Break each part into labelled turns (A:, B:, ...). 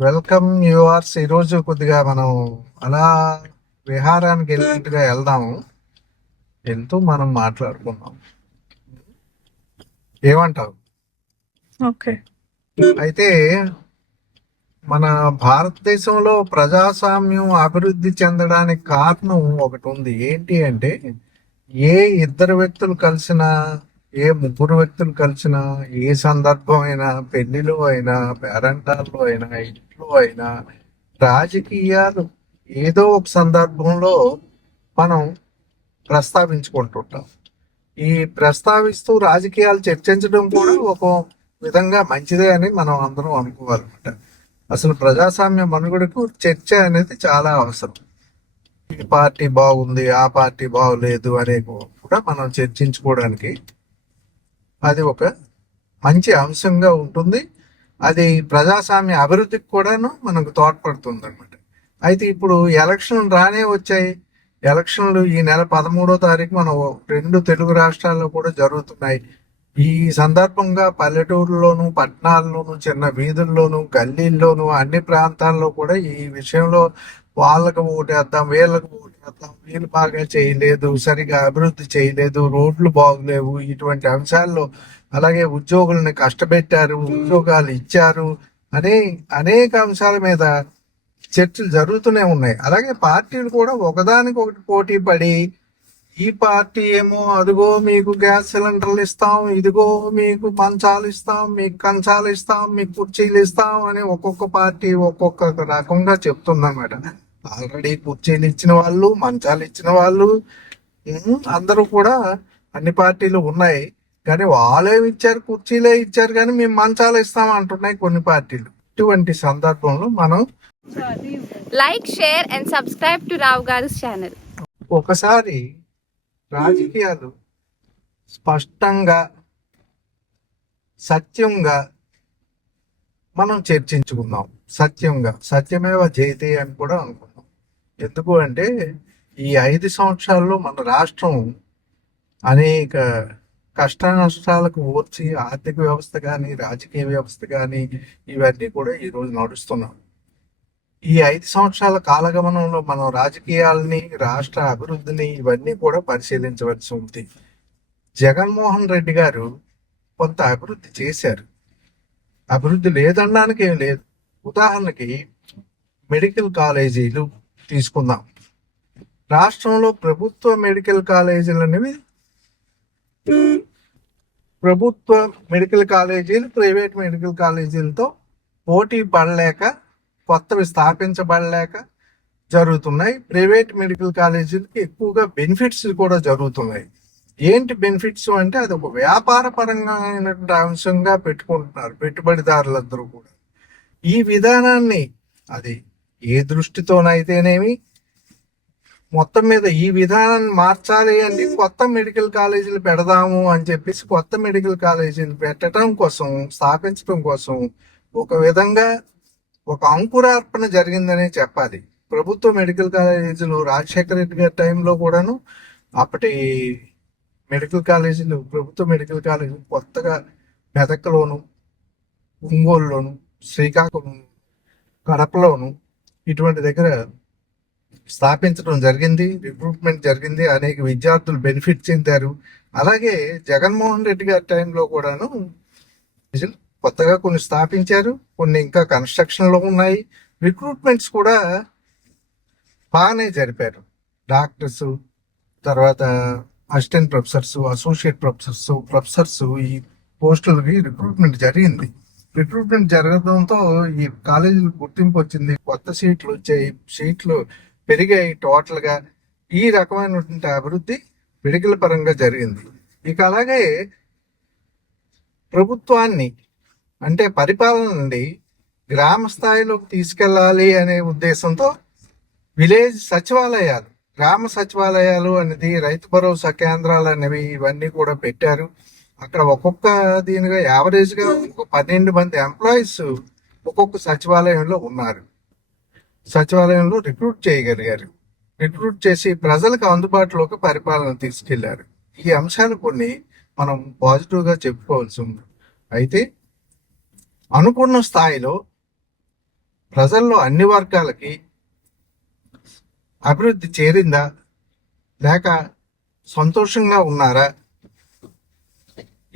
A: Welcome యూఆర్స్ ఈరోజు కొద్దిగా మనం అలా విహారానికి వెళ్ళినట్టుగా వెళ్దాము. వెళ్తూ మనం మాట్లాడుకుందాం. ఏమంటావు?
B: ఓకే.
A: అయితే మన భారతదేశంలో ప్రజాస్వామ్యం అభివృద్ధి చెందడానికి కారణం ఒకటి ఉంది. ఏంటి అంటే ఏ ఇద్దరు వ్యక్తులు కలిసినా ఏ ముగ్గురు వ్యక్తులు కలిసినా ఏ సందర్భం అయినా పెళ్ళిలో అయినా పేరంటాల్లో అయినా ఇంట్లో అయినా రాజకీయాలు ఏదో ఒక సందర్భంలో మనం ప్రస్తావించుకుంటుంటాం. ఈ ప్రస్తావిస్తూ రాజకీయాలు చర్చించడం కూడా ఒక విధంగా మంచిదే అని మనం అందరం అనుకోవాలన్నమాట. అసలు ప్రజాస్వామ్య మనుగడకు చర్చ అనేది చాలా అవసరం. ఈ పార్టీ బాగుంది ఆ పార్టీ బాగోలేదు అనే కూడా మనం చర్చించుకోవడానికి అది ఒక మంచి అంశంగా ఉంటుంది. అది ప్రజాస్వామ్య అభివృద్ధికి కూడాను మనకు తోడ్పడుతుంది అనమాట అయితే ఇప్పుడు ఎలక్షన్లు రానే వచ్చాయి. ఎలక్షన్లు ఈ నెల పదమూడో తారీఖు మనం రెండు తెలుగు రాష్ట్రాల్లో కూడా జరుగుతున్నాయి. ఈ సందర్భంగా పల్లెటూరులోను పట్టణాల్లోను చిన్న వీధుల్లోను గల్లీల్లోను అన్ని ప్రాంతాల్లో కూడా ఈ విషయంలో వాళ్ళకు ఓటేద్దాం వీళ్ళకు ఓటేద్దాం వీళ్ళు బాగా చేయలేదు సరిగా అభివృద్ధి చేయలేదు రోడ్లు బాగలేవు ఇటువంటి అంశాల్లో అలాగే ఉద్యోగుల్ని కష్టపెట్టారు ఉద్యోగాలు ఇచ్చారు అనే అనేక అంశాల మీద చర్చలు జరుగుతూనే ఉన్నాయి. అలాగే పార్టీలు కూడా ఒకదానికి ఒకటి పోటీ పడి ఈ పార్టీ ఏమో అదిగో మీకు గ్యాస్ సిలిండర్లు ఇస్తాం ఇదిగో మీకు మంచాలు ఇస్తాం మీకు కంచాలు ఇస్తాం మీకు కుర్చీలు ఇస్తాం అని ఒక్కొక్క పార్టీ ఒక్కొక్క రకంగా చెప్తుందన్నమాట. ఆల్రెడీ కుర్చీలు ఇచ్చిన వాళ్ళు మంచాలు ఇచ్చిన వాళ్ళు అందరూ కూడా అన్ని పార్టీలు ఉన్నాయి. కానీ వాళ్ళే ఇచ్చారు కుర్చీలే ఇచ్చారు కానీ మేము మంచాలు ఇస్తాం అంటున్నాయి కొన్ని పార్టీలు. ఇటువంటి సందర్భంలో మనం
B: like share and subscribe to Rao గారు ఛానల్.
A: ఒకసారి రాజకీయాలు స్పష్టంగా సత్యంగా మనం చర్చించుకుందాం. సత్యంగా. సత్యమేవ జయతే అని కూడా అనుకుందాం. ఎందుకు అంటే ఈ ఐదు సంవత్సరాల్లో మన రాష్ట్రం అనేక కష్ట నష్టాలకు ఓర్చి ఆర్థిక వ్యవస్థ కానీ రాజకీయ వ్యవస్థ కానీ ఇవన్నీ కూడా ఈరోజు నడుస్తున్నాం. ఈ ఐదు సంవత్సరాల కాలగమనంలో మనం రాజకీయాలని రాష్ట్ర అభివృద్ధిని ఇవన్నీ కూడా పరిశీలించవలసి ఉంది. జగన్మోహన్ రెడ్డి గారు కొంత అభివృద్ధి చేశారు. అభివృద్ధి లేదనడానికి ఏం లేదు. ఉదాహరణకి మెడికల్ కాలేజీలు తీసుకుందాం. రాష్ట్రంలో ప్రభుత్వ మెడికల్ కాలేజీలు అనేవి ప్రభుత్వ మెడికల్ కాలేజీలు ప్రైవేట్ మెడికల్ కాలేజీలతో పోటీ పడలేక కొత్తవి స్థాపించబడలేక జరుగుతున్నాయి. ప్రైవేట్ మెడికల్ కాలేజీలకి ఎక్కువగా బెనిఫిట్స్ కూడా జరుగుతున్నాయి. ఏంటి బెనిఫిట్స్ అంటే అది ఒక వ్యాపార పరంగా అయినటువంటి అంశంగా పెట్టుకుంటున్నారు పెట్టుబడిదారులందరూ కూడా. ఈ విధానాన్ని అది ఏ దృష్టితోనైతేనేమి? మొత్తం మీద ఈ విధానాన్ని మార్చాలి అని కొత్త మెడికల్ కాలేజీలు పెడదాము అని చెప్పేసి కొత్త మెడికల్ కాలేజీలు పెట్టడం కోసం స్థాపించడం కోసం ఒక విధంగా ఒక అంకురార్పణ జరిగిందనే చెప్పాలి. ప్రభుత్వ మెడికల్ కాలేజీలు రాజశేఖర రెడ్డి గారి టైంలో కూడాను అప్పటి మెడికల్ కాలేజీలు ప్రభుత్వ మెడికల్ కాలేజీలు కొత్తగా మెదక్లోను ఒంగోలులోను శ్రీకాకుళం కడపలోను ఇటువంటి దగ్గర స్థాపించడం జరిగింది రిక్రూట్మెంట్ జరిగింది అనేక విద్యార్థులు బెనిఫిట్ చెందారు. అలాగే జగన్మోహన్ రెడ్డి గారి టైంలో కూడాను కొత్తగా కొన్ని స్థాపించారు కొన్ని ఇంకా కన్స్ట్రక్షన్లో ఉన్నాయి. రిక్రూట్మెంట్స్ కూడా బాగానే జరిపారు. డాక్టర్స్ తర్వాత assistant professors associate professors professors ఈ పోస్టులకి రిక్రూట్మెంట్ జరిగింది. రిక్రూట్మెంట్ జరగడంతో ఈ కాలేజీలు గుర్తింపు వచ్చింది. కొత్త సీట్లు వచ్చాయి సీట్లు పెరిగాయి టోటల్గా ఈ రకమైనటువంటి అభివృద్ధి మెడికల్ పరంగా జరిగింది. ఇక అలాగే ప్రభుత్వాన్ని అంటే పరిపాలన నుండి గ్రామ స్థాయిలోకి తీసుకెళ్ళాలి అనే ఉద్దేశంతో విలేజ్ సచివాలయాలు గ్రామ సచివాలయాలు అనేది రైతు భరోసా కేంద్రాలు అనేవి ఇవన్నీ కూడా పెట్టారు. అక్కడ ఒక్కొక్క దీనిగా యావరేజ్గా పన్నెండు మంది ఎంప్లాయీస్ ఒక్కొక్క సచివాలయంలో ఉన్నారు. సచివాలయంలో రిక్రూట్ చేయగలిగారు. రిక్రూట్ చేసి ప్రజలకు అందుబాటులోకి పరిపాలన తీసుకెళ్ళారు. ఈ అంశాలు కొన్ని మనం పాజిటివ్గా చెప్పుకోవాల్సి ఉంది. అయితే అనుకున్న స్థాయిలో ప్రజల్లో అన్ని వర్గాలకి అభివృద్ధి చేరిందా? లేక సంతోషంగా ఉన్నారా?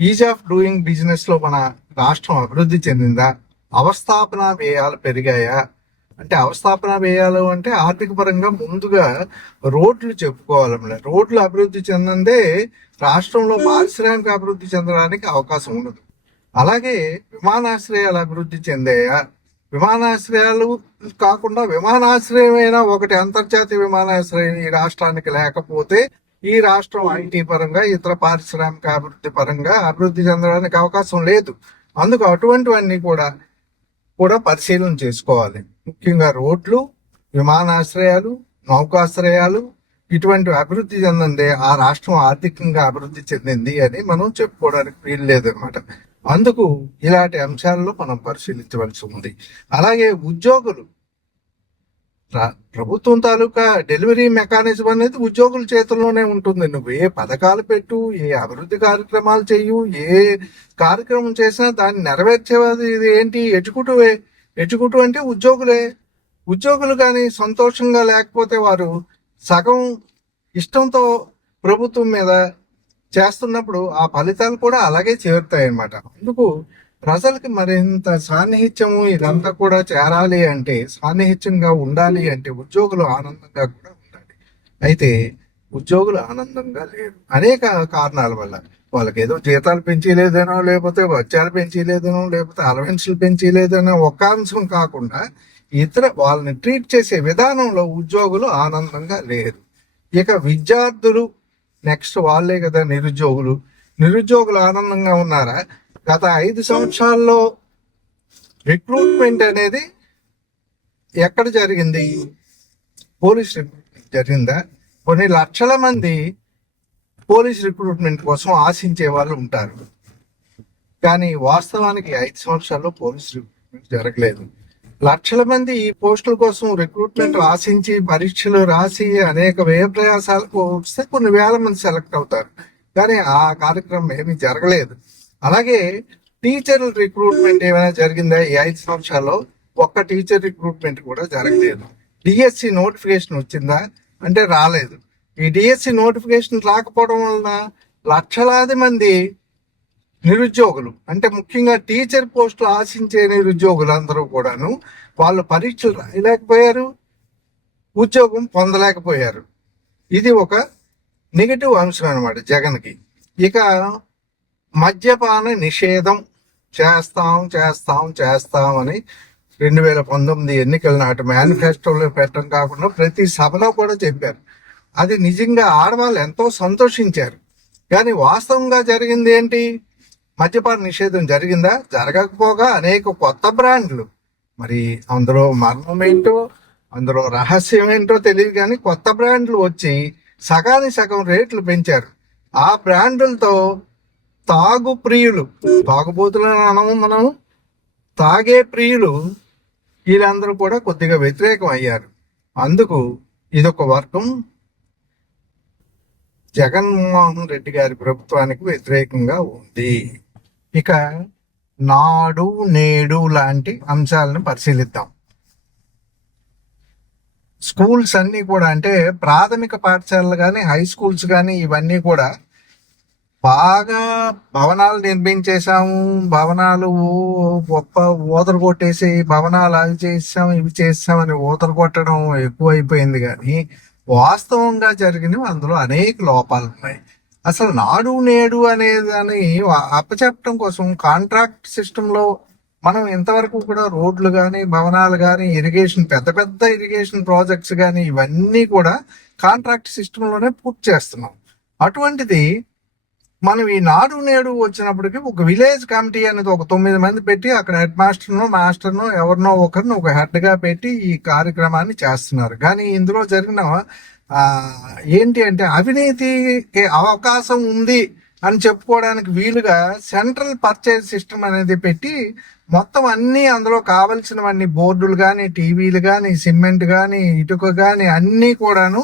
A: ఈజ్ ఆఫ్ డూయింగ్ బిజినెస్లో మన రాష్ట్రం అభివృద్ధి చెందిందా? అవస్థాపన వ్యయాలు పెరిగాయా? అంటే అవస్థాపన వ్యయాలు అంటే ఆర్థిక పరంగా ముందుగా రోడ్లు చెప్పుకోవాలి రోడ్లు అభివృద్ధి చెందందే రాష్ట్రంలో పారిశ్రామిక అభివృద్ధి చెందడానికి అవకాశం ఉండదు. అలాగే విమానాశ్రయాలు అభివృద్ధి చెందాయా? విమానాశ్రయాలు కాకుండా విమానాశ్రయమైన ఒకటి అంతర్జాతీయ విమానాశ్రయం ఈ రాష్ట్రానికి లేకపోతే ఈ రాష్ట్రం ఐటీ పరంగా ఇతర పారిశ్రామిక అభివృద్ధి పరంగా అభివృద్ధి చెందడానికి అవకాశం లేదు. అందుకు అటువంటివన్నీ కూడా కూడా పరిశీలన చేసుకోవాలి. ముఖ్యంగా రోడ్లు విమానాశ్రయాలు నౌకాశ్రయాలు ఇటువంటి అభివృద్ధి చెందిందే ఆ రాష్ట్రం ఆర్థికంగా అభివృద్ధి చెందింది అని మనం చెప్పుకోవడానికి వీలు లేదనమాట అందుకు ఇలాంటి అంశాల్లో మనం పరిశీలించవలసి ఉంది. అలాగే ఉద్యోగులు ప్రభుత్వం తాలూకా డెలివరీ మెకానిజం అనేది ఉద్యోగుల చేతుల్లోనే ఉంటుంది. నువ్వు ఏ పథకాలు పెట్టు ఏ అభివృద్ధి కార్యక్రమాలు చెయ్యు ఏ కార్యక్రమం చేసినా దాన్ని నెరవేర్చేది ఇది ఏంటి? ఎగ్జిక్యూటివే ఎగ్జిక్యూటివ్ అంటే ఉద్యోగులే. ఉద్యోగులు కానీ సంతోషంగా లేకపోతే వారు సగం ఇష్టంతో ప్రభుత్వం మీద చేస్తున్నప్పుడు ఆ ఫలితాలు కూడా అలాగే చేరుతాయి అన్నమాట అందుకు ప్రజలకి మరింత సాన్నిహిత్యము ఇదంతా కూడా చేరాలి అంటే సాన్నిహిత్యంగా ఉండాలి అంటే ఉద్యోగులు ఆనందంగా కూడా ఉండాలి. అయితే ఉద్యోగులు ఆనందంగా లేరు. అనేక కారణాల వల్ల. వాళ్ళకి ఏదో జీతాలు పెంచలేదనో లేకపోతే వచ్చాలు పెంచలేదనో లేకపోతే అలవెన్స్లు పెంచలేదనో ఒక అంశం కాకుండా ఇతర వాళ్ళని ట్రీట్ చేసే విధానంలో ఉద్యోగులు ఆనందంగా లేరు. ఇక విద్యార్థులు నెక్స్ట్ వాళ్ళే కదా నిరుద్యోగులు. నిరుద్యోగులు ఆనందంగా ఉన్నారా? గత ఐదు సంవత్సరాల్లో రిక్రూట్మెంట్ అనేది ఎక్కడ జరిగింది? పోలీస్ రిక్రూట్మెంట్ జరిగిందా? కొన్ని లక్షల మంది పోలీస్ రిక్రూట్మెంట్ కోసం ఆశించే వాళ్ళు ఉంటారు. కానీ వాస్తవానికి ఐదు సంవత్సరాల్లో పోలీస్ రిక్రూట్మెంట్ జరగలేదు. లక్షల మంది ఈ పోస్టుల కోసం రిక్రూట్మెంట్ ఆశించి పరీక్షలు రాసి అనేక వ్యయ ప్రయాసాలకు వస్తే కొన్ని వేల మంది సెలెక్ట్ అవుతారు. కానీ ఆ కార్యక్రమం ఏమీ జరగలేదు. అలాగే టీచర్ రిక్రూట్మెంట్ ఏమైనా జరిగిందా? ఈ ఐదు సంవత్సరాల్లో ఒక్క టీచర్ రిక్రూట్మెంట్ కూడా జరగలేదు. డిఎస్సి నోటిఫికేషన్ వచ్చిందా? అంటే రాలేదు. ఈ డిఎస్సి నోటిఫికేషన్ రాకపోవడం వలన లక్షలాది మంది నిరుద్యోగులు అంటే ముఖ్యంగా టీచర్ పోస్టులు ఆశించే నిరుద్యోగులు అందరూ కూడాను వాళ్ళు పరీక్షలు రాయలేకపోయారు ఉద్యోగం పొందలేకపోయారు. ఇది ఒక నెగిటివ్ అంశం అనమాట జగన్కి. ఇక మద్యపాన నిషేధం చేస్తాం చేస్తాం చేస్తాం అని రెండు వేల పంతొమ్మిది ఎన్నికల నాటి మేనిఫెస్టోలో పెట్టడం కాకుండా ప్రతి సభలో కూడా చెప్పారు. అది నిజంగా ఆడవాళ్ళు ఎంతో సంతోషించారు. కానీ వాస్తవంగా జరిగింది ఏంటి? మద్యపాన నిషేధం జరిగిందా? జరగకపోగా అనేక కొత్త బ్రాండ్లు. మరి అందులో మర్మం ఏంటో అందులో రహస్యం ఏంటో తెలియదు కానీ కొత్త బ్రాండ్లు వచ్చి సగానికి సగం రేట్లు పెంచారు. ఆ బ్రాండ్లతో తాగు ప్రియులు. తాగుబోతులను అనము మనం తాగే ప్రియులు. వీళ్ళందరూ కూడా కొద్దిగా వ్యతిరేకం అయ్యారు. అందుకు ఇదొక వర్గం జగన్మోహన్ రెడ్డి గారి ప్రభుత్వానికి వ్యతిరేకంగా ఉంది. ఇక నాడు నేడు లాంటి అంశాలను పరిశీలిద్దాం. స్కూల్స్ అన్నీ కూడా అంటే ప్రాథమిక పాఠశాలలు కానీ హై స్కూల్స్ కానీ ఇవన్నీ కూడా బాగా భవనాలు నిర్మించేశాము. భవనాలు గొప్ప ఊతలు కొట్టేసి భవనాలు అవి చేసాం ఇవి చేసామని ఊతలు కొట్టడం ఎక్కువైపోయింది కానీ వాస్తవంగా జరిగినవి అందులో అనేక లోపాలు ఉన్నాయి. అసలు నాడు నేడు అనేదాన్ని అప్పచెప్పడం కోసం కాంట్రాక్ట్ సిస్టంలో మనం ఇంతవరకు కూడా రోడ్లు కానీ భవనాలు కానీ ఇరిగేషన్ పెద్ద పెద్ద ఇరిగేషన్ ప్రాజెక్ట్స్ కానీ ఇవన్నీ కూడా కాంట్రాక్ట్ సిస్టంలోనే పూర్తి చేస్తున్నాం. అటువంటిది మనం ఈ నాడు నేడు వచ్చినప్పటికీ ఒక విలేజ్ కమిటీ అనేది ఒక తొమ్మిది మంది పెట్టి అక్కడ హెడ్ మాస్టర్ను మాస్టర్ను ఎవరినో ఒకరిని ఒక హెడ్గా పెట్టి ఈ కార్యక్రమాన్ని చేస్తున్నారు. కానీ ఇందులో జరిగిన ఏంటి అంటే అవినీతికి అవకాశం ఉంది అని చెప్పుకోవడానికి వీలుగా సెంట్రల్ పర్చేజ్ సిస్టమ్ అనేది పెట్టి మొత్తం అన్ని అందులో కావలసినవన్నీ బోర్డులు కానీ టీవీలు కానీ సిమెంట్ కానీ ఇటుక కానీ అన్నీ కూడాను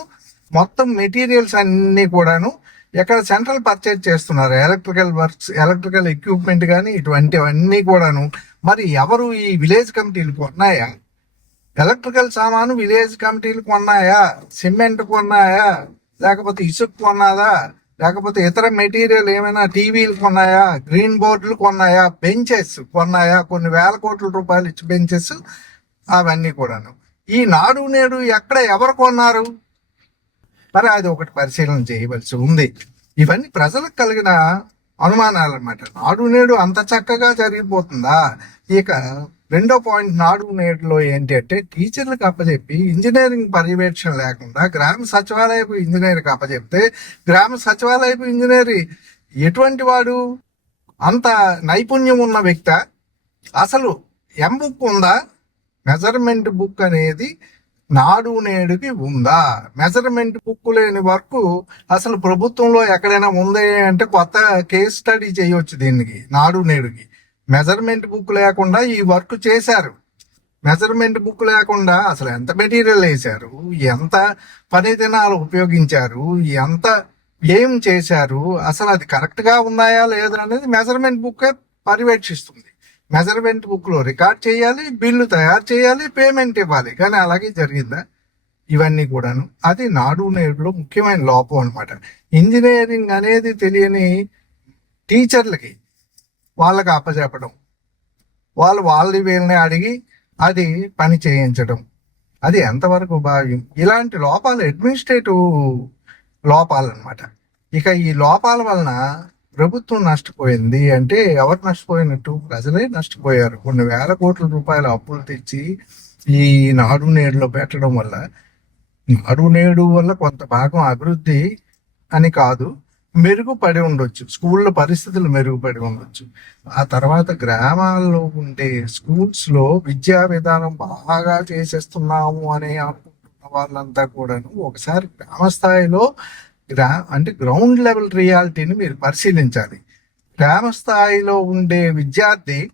A: మొత్తం మెటీరియల్స్ అన్నీ కూడాను ఎక్కడ సెంట్రల్ పర్చేజ్ చేస్తున్నారు? ఎలక్ట్రికల్ వర్క్స్ ఎలక్ట్రికల్ ఎక్విప్మెంట్ కానీ ఇటువంటివన్నీ కూడాను. మరి ఎవరు ఈ విలేజ్ కమిటీలు కొన్నాయా? ఎలక్ట్రికల్ సామాను విలేజ్ కమిటీలు కొన్నాయా? సిమెంట్ కొన్నాయా? లేకపోతే ఇసుక కొన్నాదా? లేకపోతే ఇతర మెటీరియల్ ఏమైనా టీవీలు కొన్నాయా? గ్రీన్ బోర్డులు కొన్నాయా? బెంచెస్ కొన్నాయా? కొన్ని వేల కోట్ల రూపాయలు ఇచ్చి బెంచెస్ అవన్నీ కూడాను. ఈ నాడు నేడు ఎక్కడ ఎవరు కొన్నారు? మరి అది ఒకటి పరిశీలన చేయవలసి ఉంది. ఇవన్నీ ప్రజలకు కలిగిన అనుమానాలు అనమాట నాడు నేడు అంత చక్కగా జరిగిపోతుందా? ఇక రెండో పాయింట్ నాడు నేడులో ఏంటి అంటే టీచర్లకు అప్పచెప్పి ఇంజనీరింగ్ పర్యవేక్షణ లేకుండా గ్రామ సచివాలయపు ఇంజనీర్కి అప్పచెప్తే గ్రామ సచివాలయపు ఇంజనీర్ ఎటువంటి వాడు? అంత నైపుణ్యం ఉన్న వ్యక్త? అసలు ఎం బుక్ ఉందా? మెజర్మెంట్ బుక్ అనేది నాడు నేడుకి ఉందా? మెజర్మెంట్ బుక్ లేని వరకు అసలు ప్రభుత్వంలో ఎక్కడైనా ఉంది అంటే కొత్త కేస్ స్టడీ చేయవచ్చు దీనికి నాడు నేడుకి. మెజర్మెంట్ బుక్ లేకుండా ఈ వర్క్ చేశారు. మెజర్మెంట్ బుక్ లేకుండా అసలు ఎంత మెటీరియల్ వేశారు? ఎంత పని దినాలు ఉపయోగించారు? ఎంత ఏం చేశారు? అసలు అది కరెక్ట్గా ఉన్నాయా లేదా అనేది మెజర్మెంట్ బుక్ పర్యవేక్షిస్తుంది. మెజర్మెంట్ బుక్లో రికార్డ్ చేయాలి బిల్లు తయారు చేయాలి పేమెంట్ ఇవ్వాలి. కానీ అలాగే జరిగిందా? ఇవన్నీ కూడాను. అది నాడు నేడులో ముఖ్యమైన లోపం అనమాట ఇంజనీరింగ్ అనేది తెలియని టీచర్లకి వాళ్ళకి అప్పచెప్పడం వాళ్ళు వాళ్ళని వీళ్ళని అడిగి అది పని చేయించడం. అది ఎంతవరకు భావ్యం ఇలాంటి లోపాలు అడ్మినిస్ట్రేటివ్ లోపాలు అనమాట ఇక ఈ లోపాల వలన ప్రభుత్వం నష్టపోయింది అంటే ఎవరు నష్టపోయినట్టు? ప్రజలే నష్టపోయారు. కొన్ని వేల కోట్ల రూపాయల అప్పులు తెచ్చి ఈ నాడు నేడులో పెట్టడం వల్ల. నాడు నేడు వల్ల కొంత భాగం అభివృద్ధి అని కాదు మెరుగుపడి ఉండొచ్చు. స్కూళ్ళ పరిస్థితులు మెరుగుపడి ఉండొచ్చు. ఆ తర్వాత గ్రామాల్లో ఉండే స్కూల్స్లో విద్యా విధానం బాగా చేసేస్తున్నాము అని అనుకుంటున్న వాళ్ళంతా కూడాను ఒకసారి గ్రామ స్థాయిలో గ్రా అంటే గ్రౌండ్ లెవెల్ రియాలిటీని మీరు పరిశీలించాలి. గ్రామ స్థాయిలో ఉండే విద్యార్థి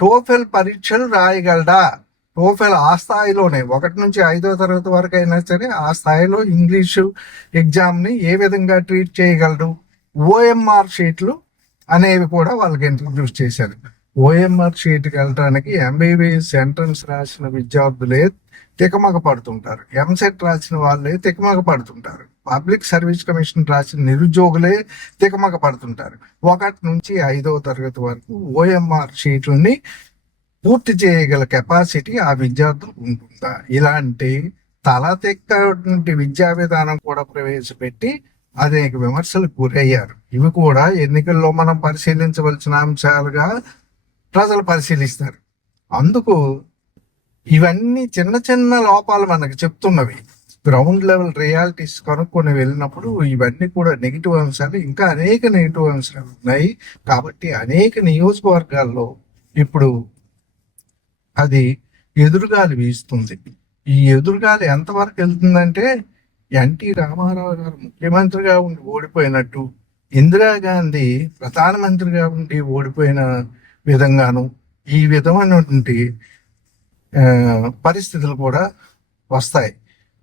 A: టోఫెల్ పరీక్షలు రాయగలడా? టోఫెల్ ఆ స్థాయిలోనే ఒకటి నుంచి ఐదో తరగతి వరకు అయినా సరే ఆ స్థాయిలో ఇంగ్లీషు ఎగ్జామ్ని ఏ విధంగా ట్రీట్ చేయగలడు? ఓఎంఆర్ షీట్లు అనేవి కూడా వాళ్ళకి ఇంట్రడ్యూస్ చేశారు. ఓఎంఆర్ షీట్కి వెళ్ళడానికి ఎంబీబీఎస్ ఎంట్రన్స్ రాసిన విద్యార్థులే తికమక పడుతుంటారు. ఎంసెట్ రాసిన వాళ్ళే తికమక పడుతుంటారు. పబ్లిక్ సర్వీస్ కమిషన్ రాసిన నిరుద్యోగులే తికమక పడుతుంటారు. ఒకటి నుంచి ఐదవ తరగతి వరకు ఓఎంఆర్ షీట్లని పూర్తి చేయగల కెపాసిటీ ఆ విద్యార్థులకు ఉంటుందా? ఇలాంటి తల తెక్కటి విద్యా విధానం కూడా ప్రవేశపెట్టి అనేక విమర్శలకు గురయ్యారు. ఇవి కూడా ఎన్నికల్లో మనం పరిశీలించవలసిన అంశాలుగా ప్రజలు పరిశీలిస్తారు. అందుకు ఇవన్నీ చిన్న చిన్న లోపాలు మనకు చెప్తున్నవి. గ్రౌండ్ లెవెల్ రియాలిటీస్ కనుక్కొని వెళ్ళినప్పుడు ఇవన్నీ కూడా నెగిటివ్ అంశాలు ఇంకా అనేక నెగిటివ్ అంశాలు ఉన్నాయి. కాబట్టి అనేక నియోజకవర్గాల్లో ఇప్పుడు అది ఎదురుగాలి వీస్తుంది. ఈ ఎదురుగాలి ఎంతవరకు వెళ్తుందంటే ఎన్టీ రామారావు గారు ముఖ్యమంత్రిగా ఉండి ఓడిపోయినట్టు ఇందిరాగాంధీ ప్రధానమంత్రిగా ఉండి ఓడిపోయిన విధంగాను ఈ విధమైనటువంటి పరిస్థితులు కూడా వస్తాయి.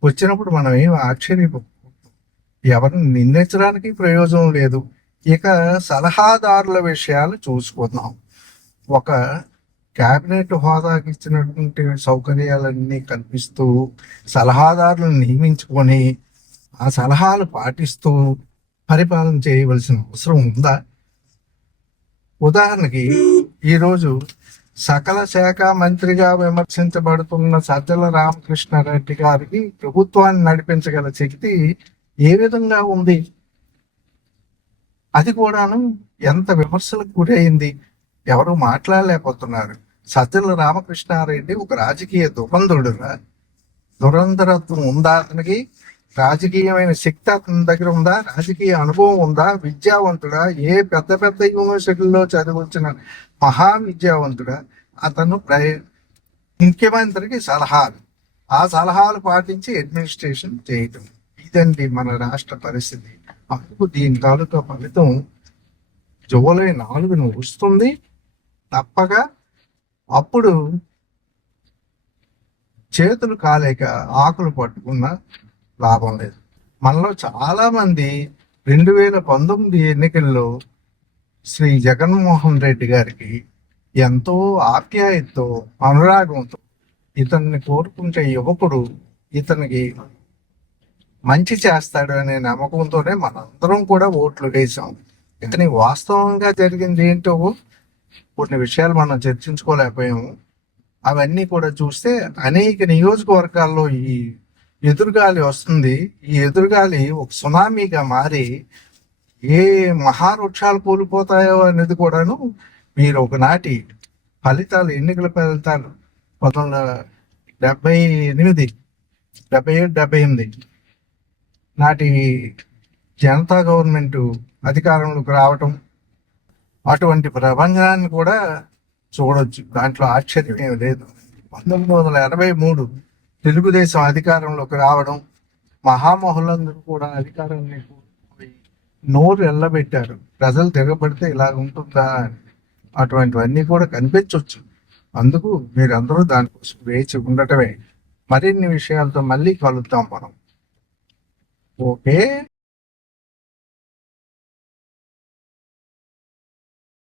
A: వచ్చినప్పుడు మనం ఏం ఆశ్చర్యపో ఎవరిని నిందించడానికి ప్రయోజనం లేదు. ఇక సలహాదారుల విషయాలు చూసుకుందాం. ఒక కేబినెట్ హోదాకి ఇచ్చినటువంటి సౌకర్యాలన్నీ కల్పిస్తూ సలహాదారులను నియమించుకొని ఆ సలహాలు పాటిస్తూ పరిపాలన చేయవలసిన అవసరం ఉందా? ఉదాహరణకి ఈరోజు సకల శాఖ మంత్రిగా విమర్శించబడుతున్న సజ్జల రామకృష్ణారెడ్డి గారికి ప్రభుత్వాన్ని నడిపించగల శక్తి ఏ విధంగా ఉంది? అది కూడాను ఎంత విమర్శలకు గురైంది ఎవరు మాట్లాడలేకపోతున్నారు. సజ్జల రామకృష్ణారెడ్డి ఒక రాజకీయ దురంధుడురా దురంధరత్వం ఉందా అతనికి? రాజకీయమైన శక్తి అతని దగ్గర ఉందా? రాజకీయ అనుభవం ఉందా? విద్యావంతుడా? ఏ పెద్ద పెద్ద యూనివర్సిటీల్లో చదివించిన మహా విద్యావంతుడా అతను ప్ర ముఖ్యమంత్రికి సలహాలు. ఆ సలహాలు పాటించి అడ్మినిస్ట్రేషన్ చేయటం. ఇదండి మన రాష్ట్ర పరిస్థితి. అందుకు దీని తాలూకా ఫలితం జూలై నాలుగున వస్తుంది. తప్పగా అప్పుడు చేతులు కాలేక ఆకులు పట్టుకున్న లాభం లేదు. మనలో చాలామంది రెండు వేల పంతొమ్మిది ఎన్నికల్లో శ్రీ జగన్మోహన్ రెడ్డి గారికి ఎంతో ఆప్యాయతతో అనురాగంతో ఇతన్ని కోరుకుంటే యువకుడు ఇతనికి మంచి చేస్తాడు అనే నమ్మకంతోనే మనందరం కూడా ఓట్లు వేసాం ఇతని వాస్తవంగా జరిగింది ఏంటో కొన్ని విషయాలు మనం చర్చించుకోలేకపోయాము. అవన్నీ కూడా చూస్తే అనేక నియోజకవర్గాల్లో ఈ ఎదురుగాలి వస్తుంది. ఈ ఎదురుగాలి ఒక సునామీగా మారి ఏ మహావృక్షాలు కూలిపోతాయో అనేది కూడాను మీరు ఒకనాటి ఫలితాలు ఎన్నికల ఫలితాలు పంతొమ్మిది వందల డెబ్బై ఎనిమిది డెబ్బై ఏడు డెబ్బై ఎనిమిది నాటి జనతా గవర్నమెంట్ అధికారంలోకి రావటం అటువంటి ప్రపంచాన్ని కూడా చూడొచ్చు. దాంట్లో ఆశ్చర్యం ఏమి లేదు. పంతొమ్మిది వందల ఎనభై మూడు తెలుగుదేశం అధికారంలోకి రావడం మహామహులందరూ కూడా అధికారాన్ని కోల్పోయి నోరు ఎల్లబెట్టారు. ప్రజలు తిరగబడితే ఇలా ఉంటుందా? అని. అటువంటివన్నీ కూడా కనిపించవచ్చు అందుకు మీరందరూ దానికోసం వేచి ఉండటమే. మరిన్ని విషయాలతో మళ్ళీ కలుద్దాం మనం. ఓకే?